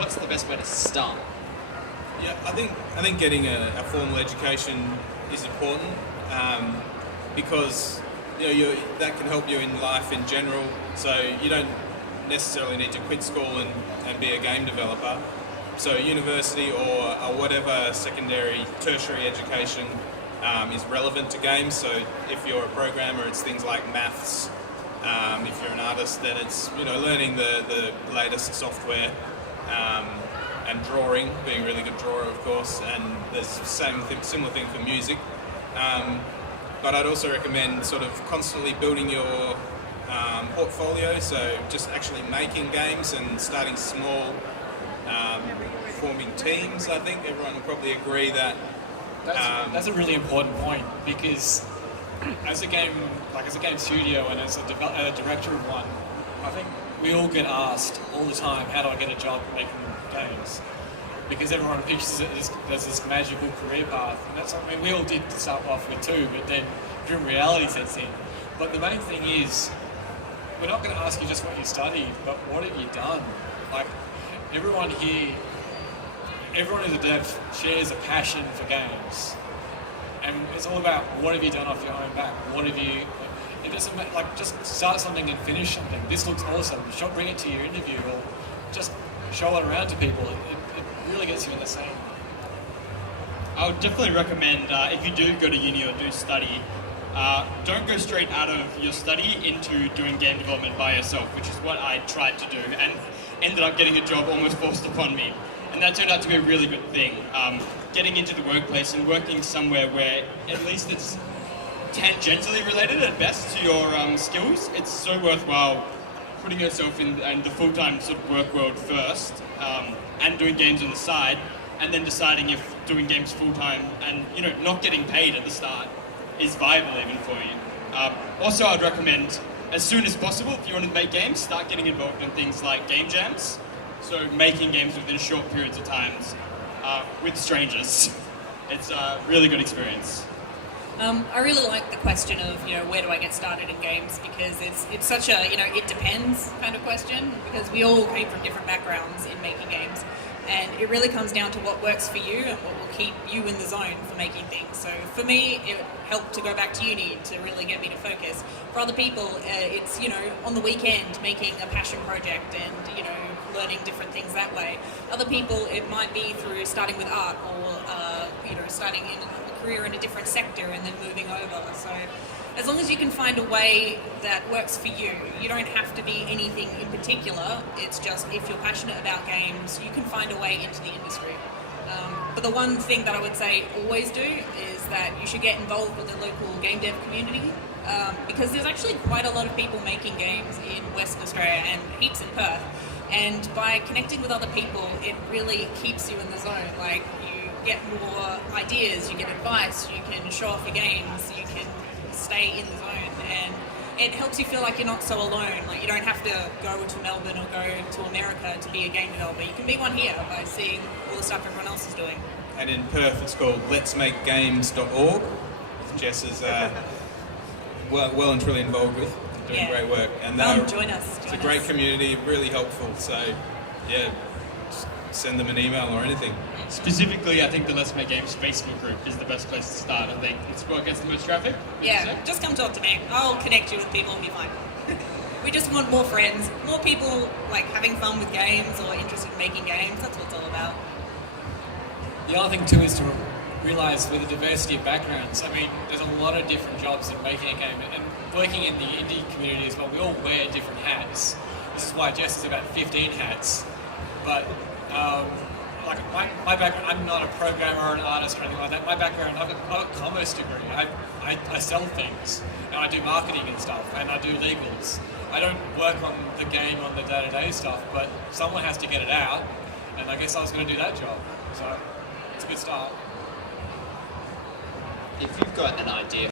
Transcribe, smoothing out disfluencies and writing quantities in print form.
what's the best way to start? Yeah, I think getting a formal education is important because that can help you in life in general. So you don't necessarily need to quit school and be a game developer. So university or whatever secondary, tertiary education is relevant to games. So if you're a programmer, it's things like maths. If you're an artist, then it's learning the latest software. And drawing, being a really good drawer, of course, and there's the similar thing for music. But I'd also recommend sort of constantly building your portfolio, so just actually making games and starting small, forming teams. I think everyone will probably agree that. That's a really important point, because as a game studio and as a director of one, I think we all get asked all the time, how do I get a job making games? Because everyone pictures it as this magical career path, and that's something we all did to start off with too, but then grim reality sets in. But the main thing is, we're not going to ask you just what you studied, but what have you done? Like, everyone here, everyone who's a dev shares a passion for games. And it's all about what have you done off your own back? What have you... It doesn't matter, like, just start something and finish something. This looks awesome. Bring it to your interview, or just show it around to people. It really gets you in the scene. I would definitely recommend, if you do go to uni or do study, don't go straight out of your study into doing game development by yourself, which is what I tried to do and ended up getting a job almost forced upon me. And that turned out to be a really good thing. Getting into the workplace and working somewhere where at least it's tangentially related at best to your skills, it's so worthwhile putting yourself in the full-time sort of work world first, and doing games on the side, and then deciding if doing games full-time and not getting paid at the start is viable even for you. Also, I'd recommend, as soon as possible, if you want to make games, start getting involved in things like game jams. So making games within short periods of times with strangers. It's a really good experience. I really like the question of, where do I get started in games, because it's such a, it depends kind of question, because we all came from different backgrounds in making games, and it really comes down to what works for you and what will keep you in the zone for making things. So for me, it helped to go back to uni to really get me to focus. For other people, it's, on the weekend making a passion project and, learning different things that way. Other people, it might be through starting with art or, starting in a career in a different sector and then moving over. So as long as you can find a way that works for you, you don't have to be anything in particular. It's just if you're passionate about games, you can find a way into the industry. But the one thing that I would say always do is that you should get involved with the local game dev community, because there's actually quite a lot of people making games in Western Australia and heaps in Perth. And by connecting with other people, it really keeps you in the zone. Like, you get more ideas, you get advice, you can show off your games, you can stay in the zone, and it helps you feel like you're not so alone. Like, you don't have to go to Melbourne or go to America to be a game developer. You can be one here by seeing all the stuff everyone else is doing. And in Perth, it's called letsmakegames.org. Jess is well and truly involved with, doing great work. And join us. It's a great community, really helpful. So, yeah, just send them an email or anything. Specifically, I think the Let's Make Games Facebook group is the best place to start. I think it's what gets the most traffic. Yeah, just come talk to me. I'll connect you with people and be fine. We just want more friends, more people like having fun with games or interested in making games. That's what it's all about. The other thing too is to realise with the diversity of backgrounds, I mean, there's a lot of different jobs in making a game, and working in the indie community as well, we all wear different hats. This is why Jess is about 15 hats. But like my background, I'm not a programmer or an artist or anything like that. My background, I've got a commerce degree. I sell things, and I do marketing and stuff, and I do legals. I don't work on the game on the day-to-day stuff, but someone has to get it out, and I guess I was going to do that job. So it's a good start. If you've got an idea